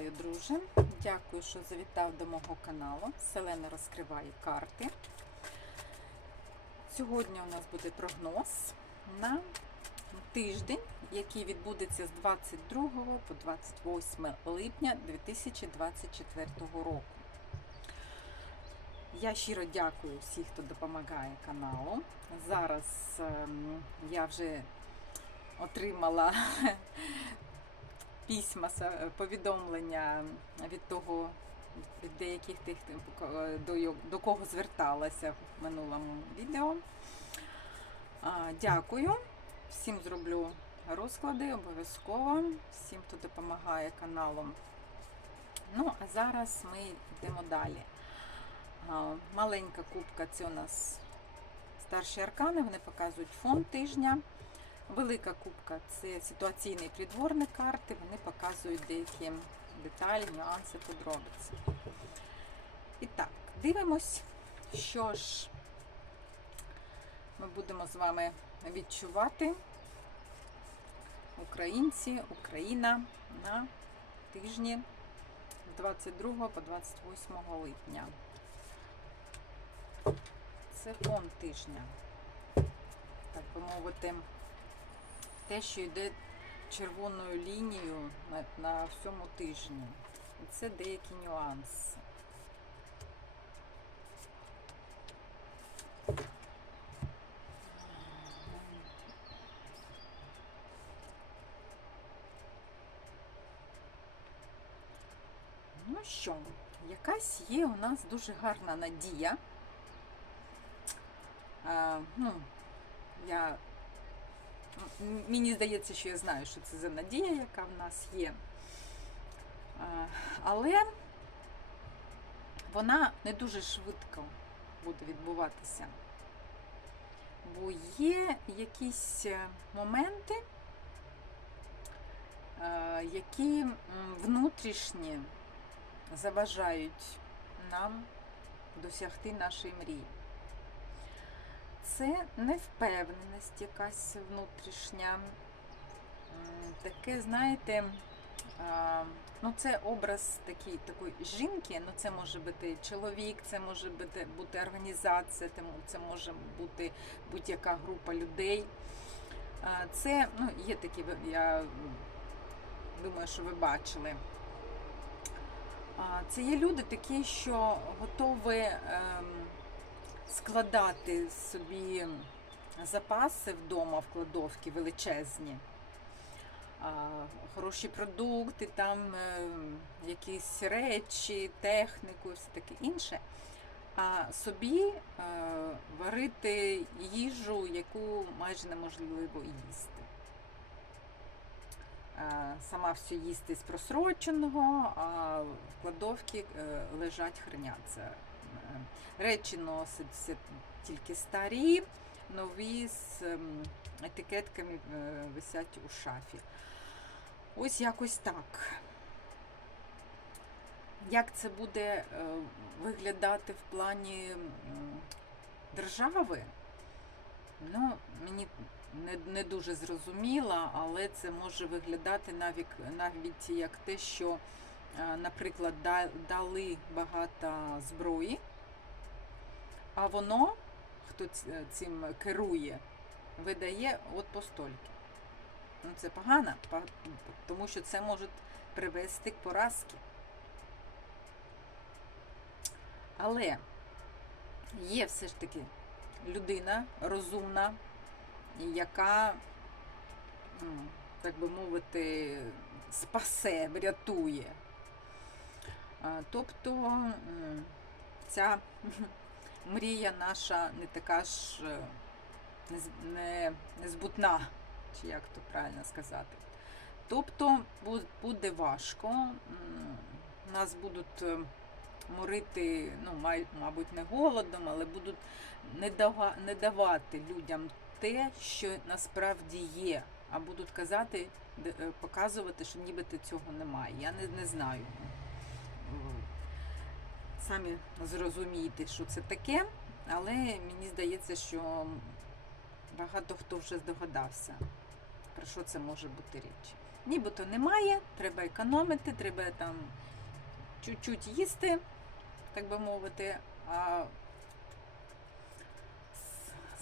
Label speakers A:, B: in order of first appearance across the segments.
A: Вітаю, друже! Дякую, що завітав до мого каналу. Селена розкриває карти. Сьогодні у нас буде прогноз на тиждень, який відбудеться з 22 по 28 липня 2024 року. Я щиро дякую всім, хто допомагає каналу. Зараз ем, я вже отримала письма, повідомлення від того, від деяких тих, е, до, до кого зверталася в минулому відео. Дякую. Всім зроблю розклади обов'язково, всім, хто допомагає каналу. Ну, а зараз ми йдемо далі. Маленька кубка це у нас старші аркани, вони показують фон тижня. Велика кубка це ситуаційний придворник карти, вони показують деякі деталі, нюанси, подробиці. І так, дивимось, що ж ми будемо з вами відчувати українці, Україна на тижні з 22 по 28 липня. Це фон тижня. Так би мовити, те, що йде червоною лінією на, на всьому тижні. І це деякі нюанси. Ну що, якась є у нас дуже гарна надія. А, ну, я Мені здається, що я знаю, що це за надія, яка в нас є. Але вона не дуже швидко буде відбуватися. Бо є якісь е, моменти, е, які внутрішні заважають нам досягти нашої мрії це невпевненість якась внутрішня. Таке, знаєте, ну це образ такий, такої жінки, ну це може бути чоловік, це може бути, бути організація, це може бути будь-яка група людей. Це, ну, є такі, я думаю, що ви бачили. Це є люди такі, що готові. Складати собі запаси вдома в кладовки величезні. Хороші продукти, там е, якісь речі, техніку все таке інше. А собі е, варити їжу, яку майже неможливо їсти. Е, Сама все їсти з просроченого, а в кладовці лежать храняться. Е, Речі носяться тільки старі, нові з ем, етикетками е, висять у шафі. Ось якось так. Як це буде е, виглядати в плані держави? Ну, мені не, не дуже зрозуміло, але це може виглядати навіть, навіть як те, що, наприклад, дали багато зброї, а воно, хто цим керує, видає от постольки. Ну, це погано, тому що це може привести к поразки. Але є все ж таки людина розумна, яка, так би мовити, спасе, врятує. Тобто ця мрія наша не така ж е, не, незбутна, чи як то правильно сказати. Тобто буде важко, нас будуть е, морити, ну, мабуть, не голодом, але будуть не, давати людям те, що насправді є, а будуть казати, е, показувати, що нібито цього немає. Я не, не знаю. Самі зрозумієте, що це таке, але мені здається, що багато хто вже здогадався, про що це може бути річ. нібито немає, треба економити, треба там чуть-чуть їсти, так би мовити, а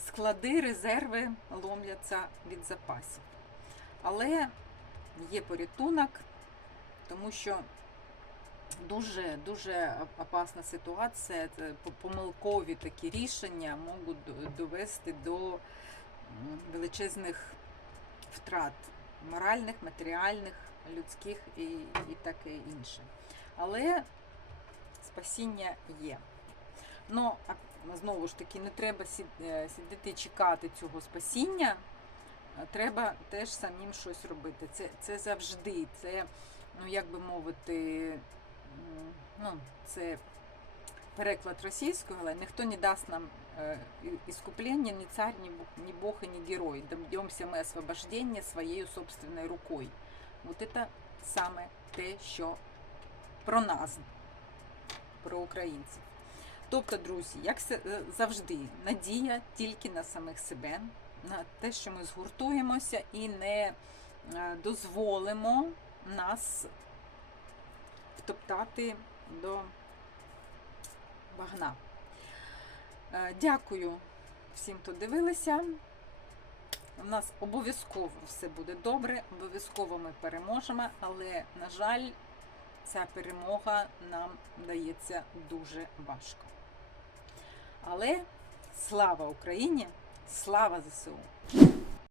A: склади, резерви ломляться від запасів. Але є порятунок, тому що дуже дуже опасна ситуація. Помилкові такі рішення можуть довести до величезних втрат моральних, матеріальних, людських і, і таке інше. Але спасіння є. Ну, знову ж таки, не треба е, сидіти чекати цього спасіння. Треба теж самим щось робити. Це, це завжди, це, ну як би мовити, ну, це переклад російською, але ніхто не дасть нам е, іскуплення, ні цар, ні, Бог- ні герой. Добьемся ми освобождення своєю собственною рукою. От це саме те, що про нас, про українців. Тобто, друзі, як е, завжди, надія тільки на самих себе, на те, що ми згуртуємося і не е, дозволимо нас втоптати до багна. Е, Дякую всім, хто дивилися. У нас обов'язково все буде добре, обов'язково ми переможемо, але, на жаль, ця перемога нам дається дуже важко. Але слава Україні! Слава ЗСУ!